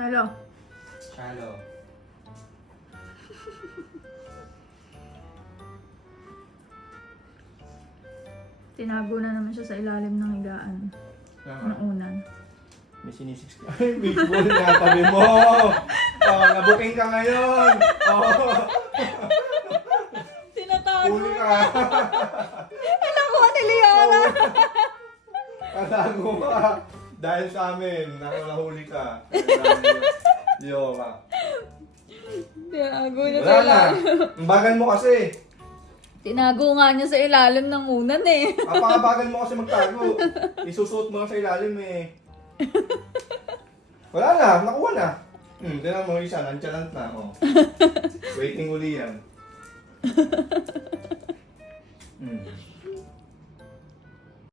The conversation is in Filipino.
Hello. Shallow. Tinago na naman siya sa ilalim ng higaan. Ng unan. May sinisiks ka. Ay, baseball na tabi mo! Oh, nabuking ka ngayon! Oh, Tinatago. huli ka! Alam ko, ni Leona. Katago ka! Dahil sa amin, nahuli ka. Yo ka. Tinago niya sa Wala na! ilalim. Ang bagal mo kasi! Tinago nga niya sa ilalim ng unan eh. Apakabagal mo kasi magtago. Isusuot mo lang sa ilalim eh. Wala na, nakuha na. Tignan mo isa, nonchalant na. Oh. Waiting uli yan.